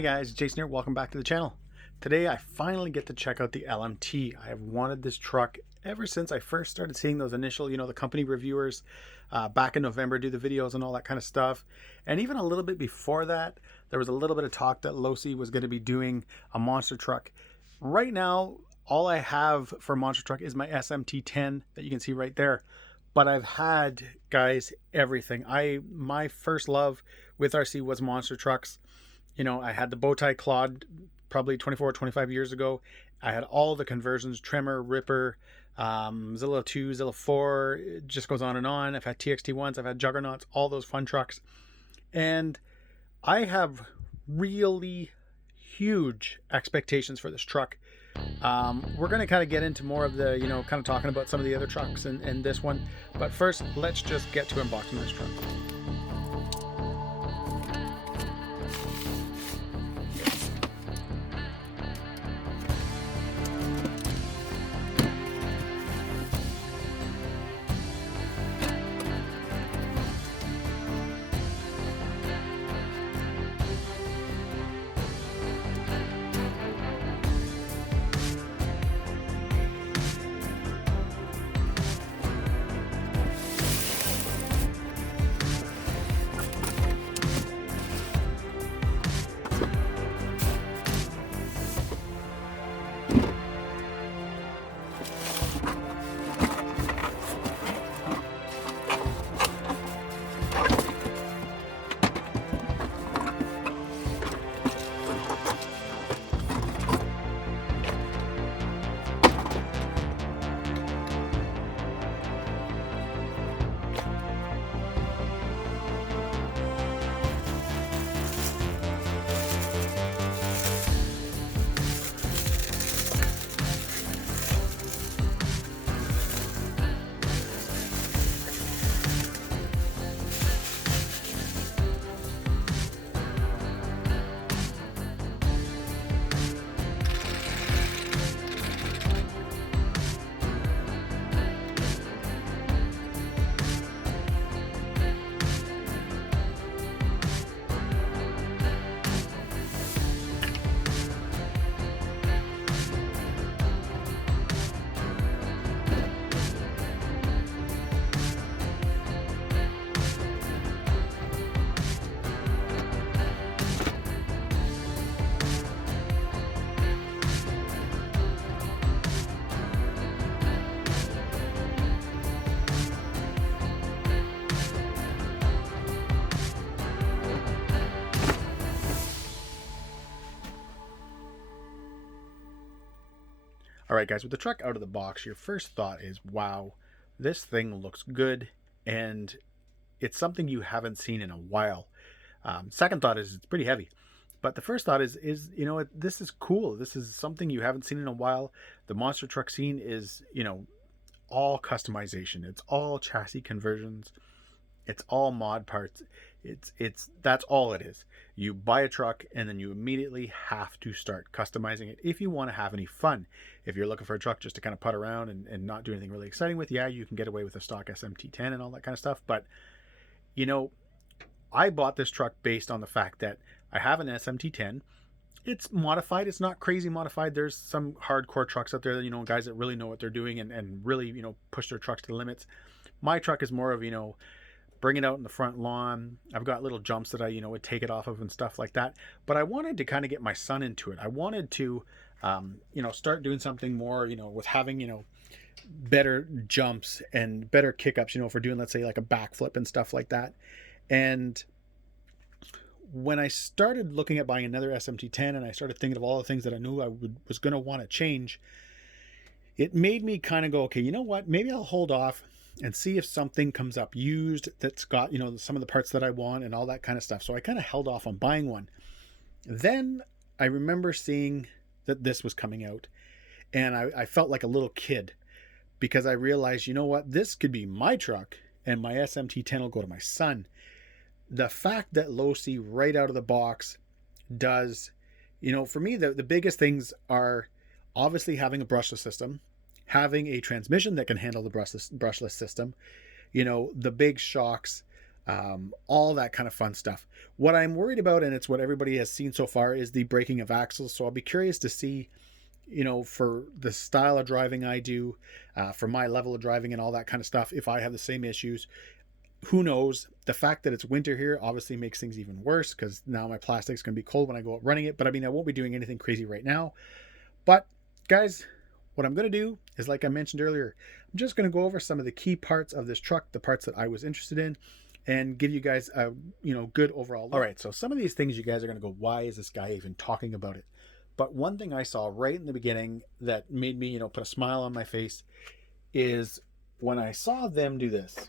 Hey guys, Jason here. Welcome back to the channel. Today I finally get to check out the LMT. I have wanted this truck ever since I first started seeing those initial, the company reviewers back in November do the videos and all that kind of stuff. And even a little bit before that, there was a little bit of talk that Losi was going to be doing a monster truck. Right now, all I have for a monster truck is my SMT10 that you can see right there. But I've had, guys, everything. My first love with RC was monster trucks. I had the bow tie Claude probably 24 or 25 years ago. I had all the conversions, Tremor, Ripper, Zillow 2, Zillow 4, it just goes on and on. I've had TXT1s, I've had Juggernauts, all those fun trucks. And I have really huge expectations for this truck. We're going to kind of get into more of the, kind of talking about some of the other trucks and this one. But first, let's just get to unboxing this truck. All right, guys, with the truck out of the box, your first thought is, wow, this thing looks good, and it's something you haven't seen in a while. Second thought is it's pretty heavy. But the first thought is this is cool. This is something you haven't seen in a while. The monster truck scene is, all customization. It's all chassis conversions. It's all mod parts. That's all it is. You buy a truck and then you immediately have to start customizing it if you want to have any fun. If you're looking for a truck just to kind of putt around and not do anything really exciting with, yeah, you can get away with a stock SMT10 and all that kind of stuff. But, I bought this truck based on the fact that I have an SMT10. It's modified. It's not crazy modified. There's some hardcore trucks out there, guys that really know what they're doing and really, push their trucks to the limits. My truck is more of, bring it out in the front lawn. I've got little jumps that I, would take it off of and stuff like that. But I wanted to kind of get my son into it. I wanted to, start doing something more, with having, better jumps and better kickups, if we're doing, let's say, like a backflip and stuff like that. And when I started looking at buying another SMT10 and I started thinking of all the things that I knew was going to want to change, it made me kind of go, okay, you know what? Maybe I'll hold off and see if something comes up used that's got, some of the parts that I want and all that kind of stuff. So I kind of held off on buying one. Then I remember seeing that this was coming out and I felt like a little kid because I realized, you know what, this could be my truck and my SMT10 will go to my son. The fact that Losi right out of the box does, for me, the biggest things are obviously having a brushless system, having a transmission that can handle the brushless system, the big shocks, all that kind of fun stuff. What I'm worried about, and it's what everybody has seen so far, is the braking of axles. So I'll be curious to see, for the style of driving I do, for my level of driving and all that kind of stuff, if I have the same issues. Who knows? The fact that it's winter here obviously makes things even worse, because now my plastic's going to be cold when I go out running it. But I mean, I won't be doing anything crazy right now. But guys, what I'm going to do is, like I mentioned earlier, I'm just going to go over some of the key parts of this truck, the parts that I was interested in, and give you guys a good overall look. All right, so some of these things you guys are going to go, why is this guy even talking about it? But one thing I saw right in the beginning that made me put a smile on my face is when I saw them do this.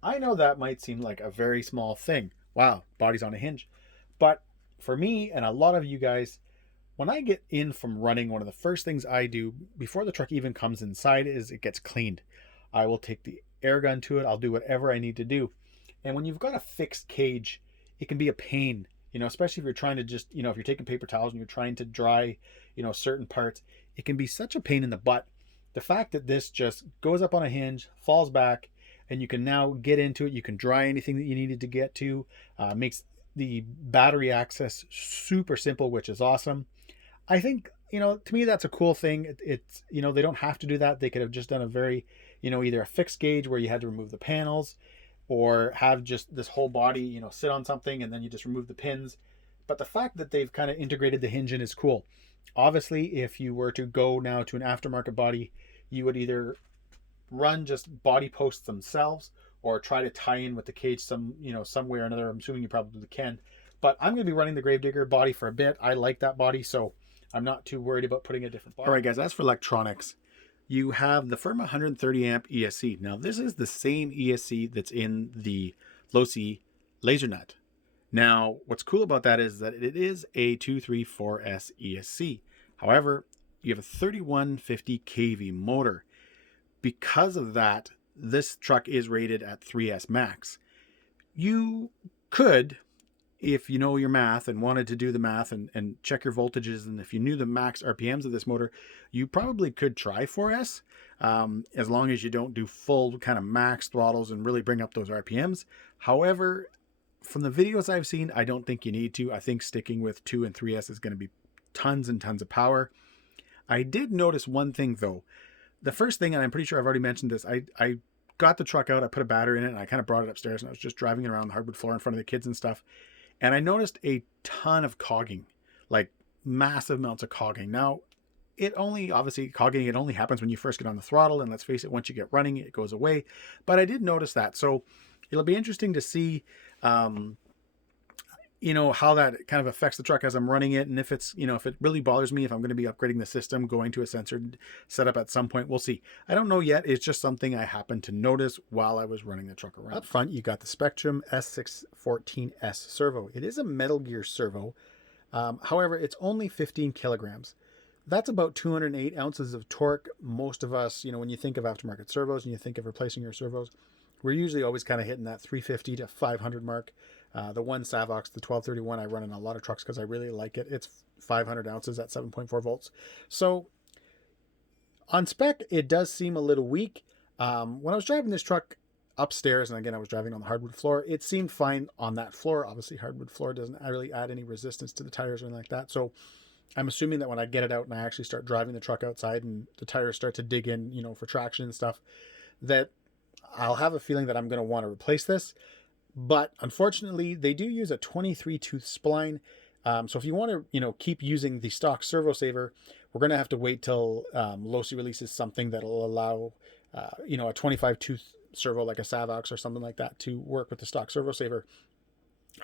I know that might seem like a very small thing. Wow, body's on a hinge. But for me and a lot of you guys, when I get in from running, one of the first things I do before the truck even comes inside is it gets cleaned. I will take the air gun to it. I'll do whatever I need to do. And when you've got a fixed cage, it can be a pain, especially if you're trying to just, if you're taking paper towels and you're trying to dry, certain parts, it can be such a pain in the butt. The fact that this just goes up on a hinge, falls back, and you can now get into it. You can dry anything that you needed to get to. Makes the battery access super simple, which is awesome. I think, to me, that's a cool thing. It's, they don't have to do that. They could have just done a very, either a fixed gauge where you had to remove the panels, or have just this whole body, sit on something and then you just remove the pins. But the fact that they've kind of integrated the hinge in is cool. Obviously, if you were to go now to an aftermarket body, you would either run just body posts themselves or try to tie in with the cage some way or another. I'm assuming you probably can, but I'm going to be running the Gravedigger body for a bit. I like that body, so I'm not too worried about putting a different body. All right, guys, as for electronics, you have the Firma 130 amp ESC. Now, this is the same ESC that's in the Losi laser nut. Now, what's cool about that is that it is a 234S ESC. However, you have a 3150 kV motor. Because of that, this truck is rated at 3S max. You could, if you know your math and wanted to do the math and check your voltages, and if you knew the max RPMs of this motor, you probably could try 4S, as long as you don't do full kind of max throttles and really bring up those RPMs. However, from the videos I've seen, I don't think you need to. I think sticking with 2 and 3S is going to be tons and tons of power. I did notice one thing though. The first thing, and I'm pretty sure I've already mentioned this, I got the truck out, I put a battery in it, and I kind of brought it upstairs, and I was just driving it around the hardwood floor in front of the kids and stuff. And I noticed a ton of cogging, like massive amounts of cogging. Now, it only happens when you first get on the throttle, and let's face it, once you get running, it goes away. But I did notice that. So it'll be interesting to see, how that kind of affects the truck as I'm running it. And if it's, if it really bothers me, if I'm going to be upgrading the system, going to a sensor setup at some point, we'll see. I don't know yet. It's just something I happened to notice while I was running the truck around. Up front, you got the Spectrum S614S servo. It is a Metal Gear servo. However, it's only 15 kilograms. That's about 208 ounces of torque. Most of us, when you think of aftermarket servos and you think of replacing your servos, we're usually always kind of hitting that 350 to 500 mark. The one Savox, the 1231, I run in a lot of trucks because I really like it. It's 500 ounces at 7.4 volts. So on spec, it does seem a little weak. When I was driving this truck upstairs, and again, I was driving on the hardwood floor, it seemed fine on that floor. Obviously, hardwood floor doesn't really add any resistance to the tires or anything like that. So I'm assuming that when I get it out and I actually start driving the truck outside and the tires start to dig in, for traction and stuff, that I'll have a feeling that I'm going to want to replace this. But unfortunately, they do use a 23 tooth spline. So if you want to, keep using the stock servo saver, we're going to have to wait till Losi releases something that'll allow, a 25 tooth servo like a Savox or something like that to work with the stock servo saver.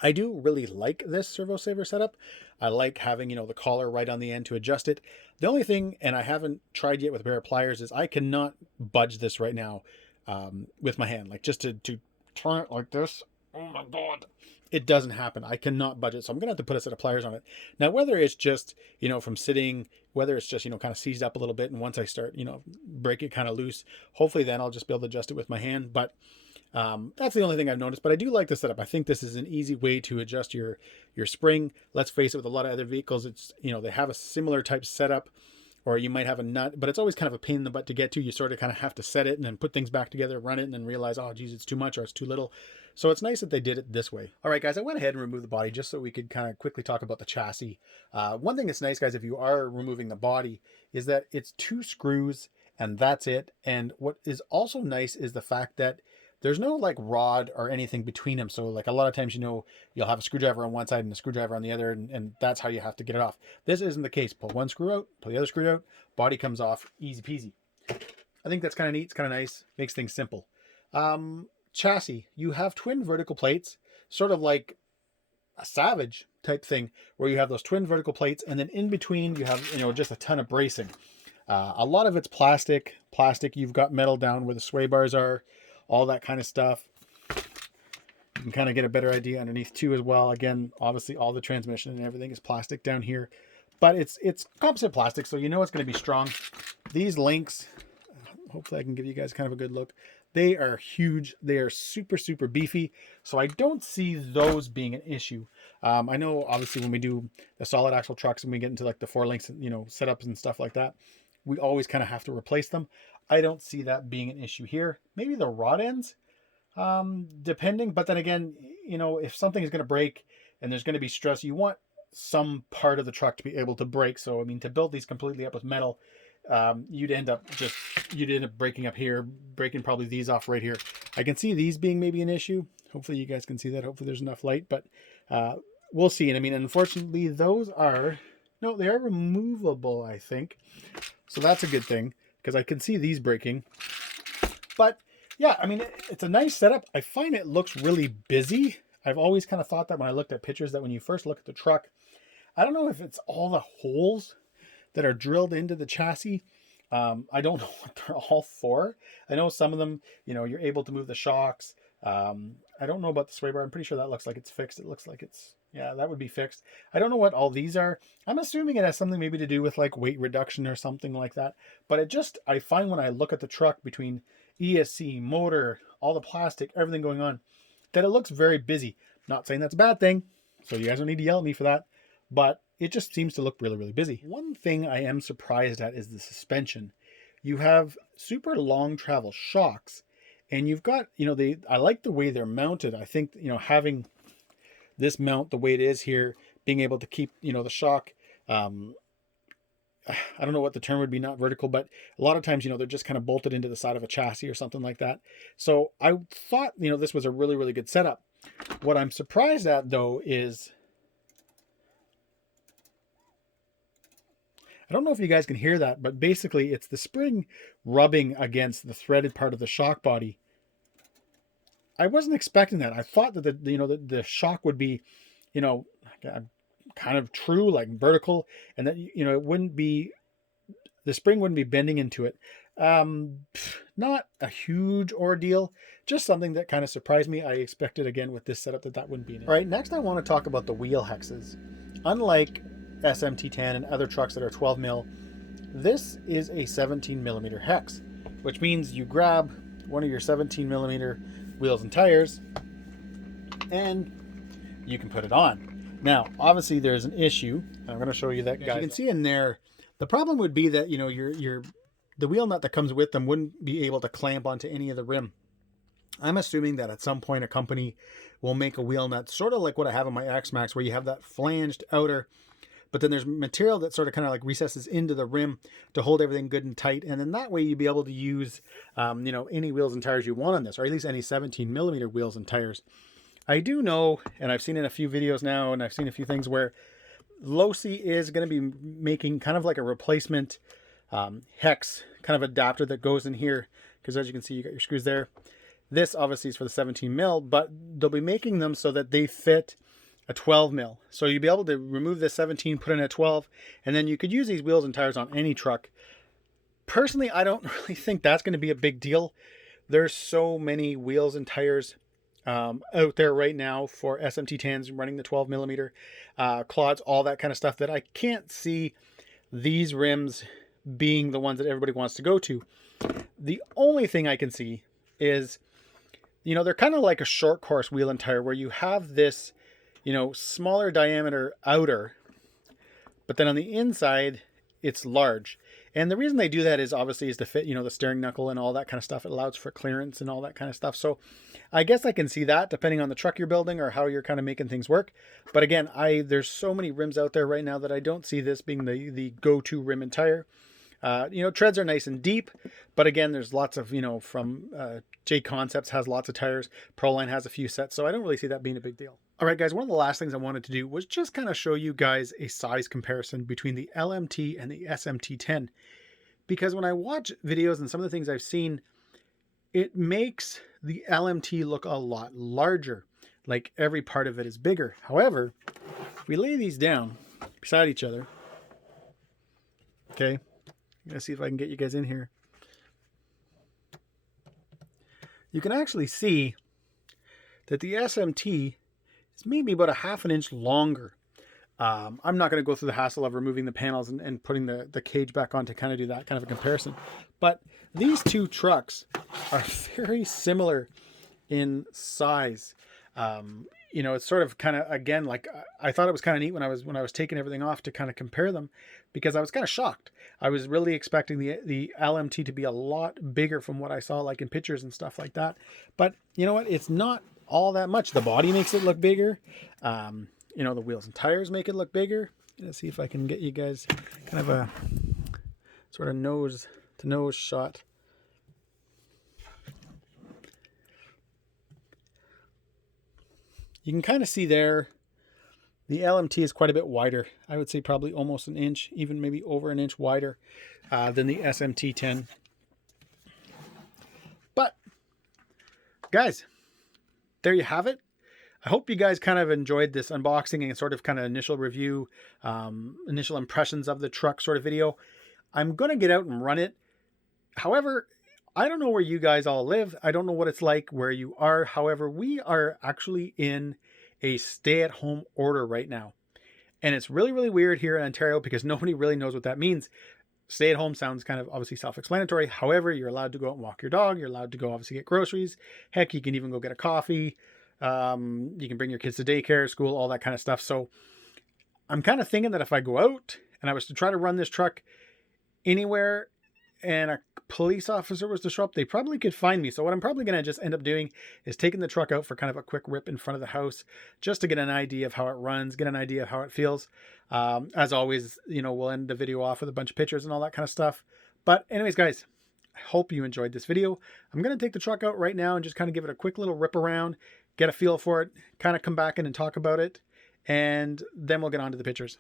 I do really like this servo saver setup. I like having, the collar right on the end to adjust it. The only thing, and I haven't tried yet with a pair of pliers, is I cannot budge this right now with my hand. Like just to turn it like this. Oh my God. It doesn't happen. I cannot budge it. So I'm going to have to put a set of pliers on it. Now, whether it's just, from sitting, whether it's just, kind of seized up a little bit. And once I start, break it kind of loose, hopefully then I'll just be able to adjust it with my hand. But that's the only thing I've noticed. But I do like the setup. I think this is an easy way to adjust your spring. Let's face it, with a lot of other vehicles, it's, they have a similar type setup or you might have a nut, but it's always kind of a pain in the butt to get to. You sort of kind of have to set it and then put things back together, run it, and then realize, oh geez, it's too much or it's too little. So it's nice that they did it this way. All right, guys, I went ahead and removed the body just so we could kind of quickly talk about the chassis. One thing that's nice, guys, if you are removing the body, is that it's 2 screws and that's it. And what is also nice is the fact that there's no like rod or anything between them. So like a lot of times, you know, you'll have a screwdriver on one side and a screwdriver on the other, and that's how you have to get it off. This isn't the case. Pull one screw out, pull the other screw out, body comes off, easy peasy. I think that's kind of neat. It's kind of nice. Makes things simple. Chassis, you have twin vertical plates, sort of like a Savage type thing, where you have those twin vertical plates, and then in between you have, you know, just a ton of bracing. A lot of it's plastic. You've got metal down where the sway bars are, all that kind of stuff. You can kind of get a better idea underneath too as well. Again, obviously all the transmission and everything is plastic down here, but it's composite plastic, so you know it's going to be strong. These links, hopefully I can give you guys kind of a good look. They are huge. They are super, super beefy. So I don't see those being an issue. I know obviously when we do the solid axle trucks and we get into like the 4 links, you know, setups and stuff like that, we always kind of have to replace them. I don't see that being an issue here. Maybe the rod ends, depending. But then again, you know, if something is going to break and there's going to be stress, you want some part of the truck to be able to break. So, I mean, to build these completely up with metal, you'd end up breaking up here, breaking probably these off right here. I can see these being maybe an issue. Hopefully you guys can see that. Hopefully there's enough light, but we'll see. And I mean, unfortunately, those are, no, they are removable, I think. So that's a good thing, because I can see these breaking. But yeah, I mean, it's a nice setup. I find it looks really busy. I've always kind of thought that when I looked at pictures, that when you first look at the truck, I don't know if it's all the holes that are drilled into the chassis. I don't know what they're all for. I know some of them, you know, you're able to move the shocks. I don't know about the sway bar. I'm pretty sure that looks like it's fixed. It looks like it's, yeah, that would be fixed. I don't know what all these are. I'm assuming it has something maybe to do with like weight reduction or something like that. But it just, I find when I look at the truck, between ESC, motor, all the plastic, everything going on, that it looks very busy. Not saying that's a bad thing, so you guys don't need to yell at me for that, but it just seems to look really, really busy. One thing I am surprised at is the suspension. You have super long travel shocks, and you've got, you know, I like the way they're mounted. I think, you know, having this mount the way it is here, being able to keep, you know, the shock, I don't know what the term would be, not vertical, but a lot of times, you know, they're just kind of bolted into the side of a chassis or something like that. So I thought, you know, this was a really, really good setup. What I'm surprised at though is, I don't know if you guys can hear that, but basically it's the spring rubbing against the threaded part of the shock body. I wasn't expecting that. I thought that the shock would be, you know, kind of true, like vertical, and that, you know, it wouldn't be, the spring wouldn't be bending into it. Not a huge ordeal, just something that kind of surprised me. I expected, again, with this setup, that wouldn't be an issue. All right, next I want to talk about the wheel hexes. Unlike SMT10 and other trucks that are 12 mil, this is a 17 millimeter hex, which means you grab one of your 17 millimeter wheels and tires and you can put it on. Now, obviously there's an issue. I'm going to show you that, guys. You can see in there, the problem would be that, you know, the wheel nut that comes with them wouldn't be able to clamp onto any of the rim. I'm assuming that at some point a company will make a wheel nut sort of like what I have on my X-maxx, where you have that flanged outer, but then there's material that sort of kind of like recesses into the rim to hold everything good and tight. And then that way you'd be able to use, you know, any wheels and tires you want on this, or at least any 17 millimeter wheels and tires. I do know, and I've seen in a few videos now, and I've seen a few things where Losi is going to be making kind of like a replacement hex kind of adapter that goes in here, because as you can see, you got your screws there. This obviously is for the 17 mil, but they'll be making them so that they fit a 12 mil. So you'll be able to remove the 17, put in a 12, and then you could use these wheels and tires on any truck. Personally, I don't really think that's going to be a big deal. There's so many wheels and tires out there right now for SMT10s running the 12 millimeter clods, all that kind of stuff, that I can't see these rims being the ones that everybody wants to go to. The only thing I can see is, you know, they're kind of like a short course wheel and tire, where you have this, you know, smaller diameter outer, but then on the inside it's large. And the reason they do that is obviously is to fit, you know, the steering knuckle and all that kind of stuff. It allows for clearance and all that kind of stuff. So I guess I can see that depending on the truck you're building or how you're kind of making things work. But again, there's so many rims out there right now that I don't see this being the go-to rim and tire. You know, treads are nice and deep, but again, there's lots of, you know, from J Concepts has lots of tires. Proline has a few sets, so I don't really see that being a big deal. All right, guys, one of the last things I wanted to do was just kind of show you guys a size comparison between the LMT and the SMT10. Because when I watch videos and some of the things I've seen, it makes the LMT look a lot larger. Like every part of it is bigger. However, if we lay these down beside each other, okay, I'm gonna see if I can get you guys in here. You can actually see that the SMT is maybe about a half an inch longer. I'm not going to go through the hassle of removing the panels and putting the cage back on to kind of do that kind of a comparison. But these two trucks are very similar in size. You know, it's sort of kind of, again, like I thought it was kind of neat when I was taking everything off to kind of compare them, because I was kind of shocked. I was really expecting the LMT to be a lot bigger from what I saw like in pictures and stuff like that. But you know what? It's not all that much. The body makes it look bigger. You know, the wheels and tires make it look bigger. Let's see if I can get you guys kind of a sort of nose to nose shot. You can kind of see there, the LMT is quite a bit wider. I would say probably almost an inch, even maybe over an inch wider than the SMT10. But guys, there you have it. I hope you guys kind of enjoyed this unboxing and sort of kind of initial review, initial impressions of the truck sort of video. I'm going to get out and run it. However, I don't know where you guys all live. I don't know what it's like where you are. However, we are actually in a stay-at-home order right now. And it's really, really weird here in Ontario because nobody really knows what that means. Stay-at-home sounds kind of obviously self-explanatory. However, you're allowed to go out and walk your dog. You're allowed to go obviously get groceries. Heck, you can even go get a coffee. You can bring your kids to daycare, school, all that kind of stuff. So I'm kind of thinking that if I go out and I was to try to run this truck anywhere and a police officer was to show up, they probably could find me. So what I'm probably going to just end up doing is taking the truck out for kind of a quick rip in front of the house, just to get an idea of how it runs, get an idea of how it feels. As always, you know, we'll end the video off with a bunch of pictures and all that kind of stuff. But anyways, guys, I hope you enjoyed this video. I'm going to take the truck out right now and just kind of give it a quick little rip around, get a feel for it, kind of come back in and talk about it, and then we'll get on to the pictures.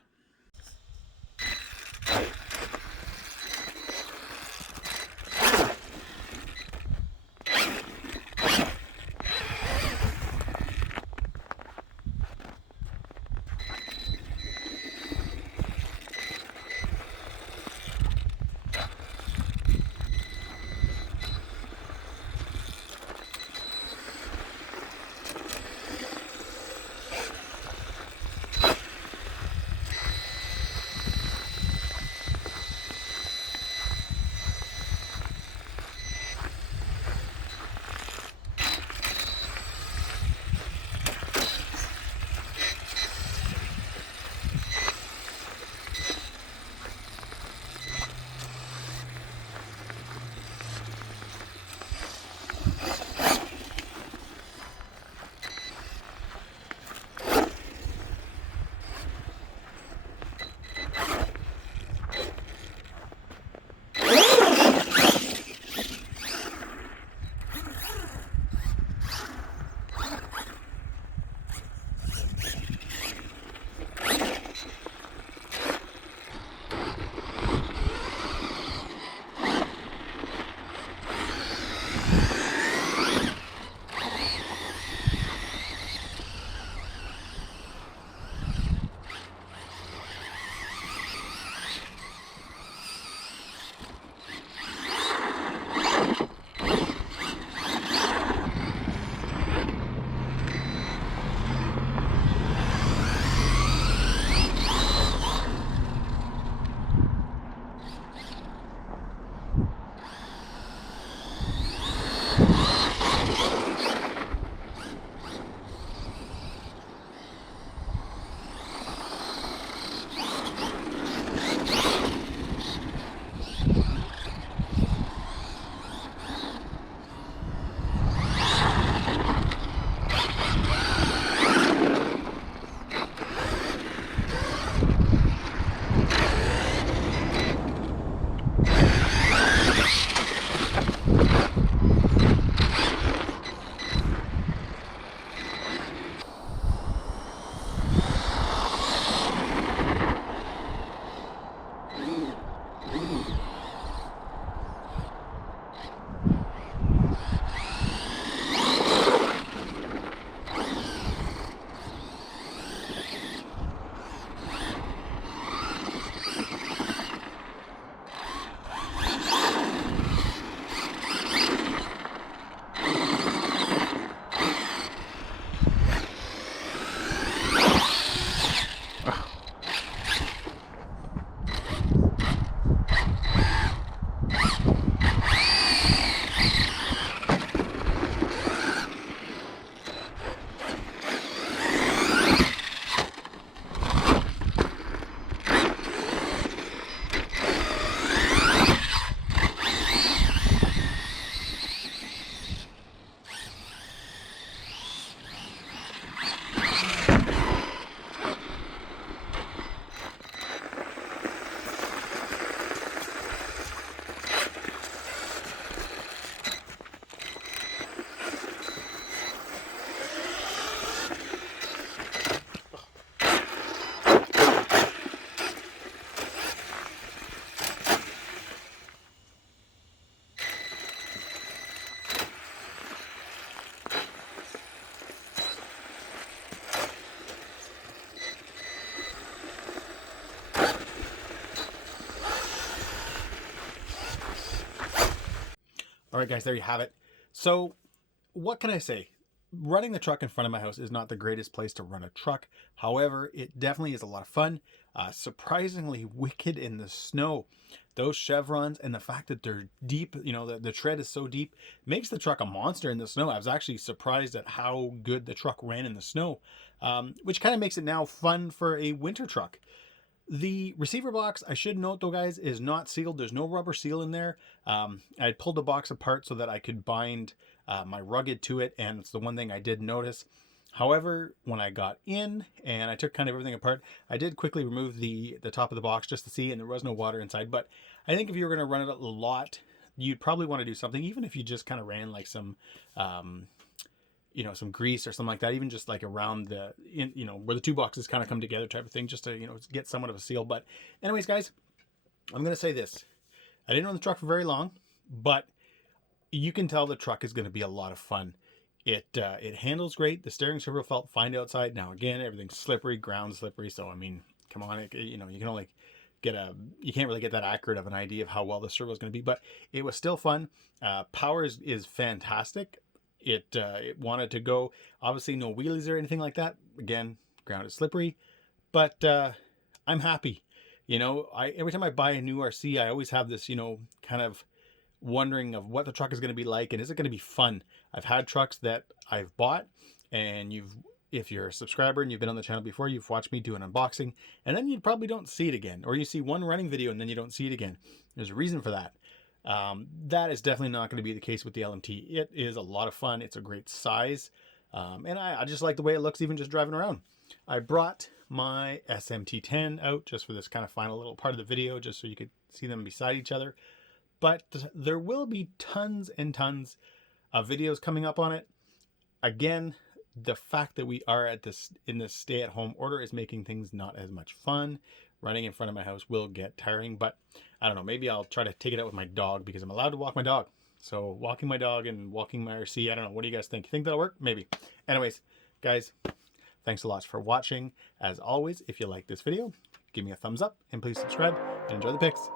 right, guys, there you have it. So what can I say? Running the truck in front of my house is not the greatest place to run a truck. However, it definitely is a lot of fun. Surprisingly wicked in the snow. Those chevrons and the fact that they're deep, you know, the tread is so deep, makes the truck a monster in the snow. I was actually surprised at how good the truck ran in the snow, which kind of makes it now fun for a winter truck. The receiver box, I should note though, guys, is not sealed. There's no rubber seal in there. I pulled the box apart so that I could bind my rugged to it, and it's the one thing I did notice. However, when I got in and I took kind of everything apart, I did quickly remove the top of the box just to see, and there was no water inside. But I think if you were going to run it a lot, you'd probably want to do something, even if you just kind of ran like some you know, some grease or something like that, even just like around the, you know, where the two boxes kind of come together type of thing, just to, you know, get somewhat of a seal. But anyways, guys, I'm going to say this. I didn't own the truck for very long, but you can tell the truck is going to be a lot of fun. It handles great. The steering servo felt fine outside. Now, again, everything's slippery, ground slippery. So, I mean, come on, you know, you can only get you can't really get that accurate of an idea of how well the servo is going to be, but it was still fun. Power is fantastic. It wanted to go, obviously no wheelies or anything like that. Again, ground is slippery, but I'm happy. You know, every time I buy a new RC, I always have this, you know, kind of wondering of what the truck is going to be like, and is it going to be fun? I've had trucks that I've bought, and if you're a subscriber and you've been on the channel before, you've watched me do an unboxing, and then you probably don't see it again, or you see one running video and then you don't see it again. There's a reason for that. That is definitely not going to be the case with the LMT. It is a lot of fun. It's a great size. And I just like the way it looks, even just driving around. I brought my SMT10 out just for this kind of final little part of the video, just so you could see them beside each other. But there will be tons and tons of videos coming up on it. Again, the fact that we are in this stay-at-home order is making things not as much fun. Running in front of my house will get tiring, but I don't know, maybe I'll try to take it out with my dog, because I'm allowed to walk my dog. So walking my dog and walking my RC, I don't know. What do you guys think? You think that'll work? Maybe. Anyways, guys, thanks a lot for watching. As always, if you like this video, give me a thumbs up and please subscribe and enjoy the pics.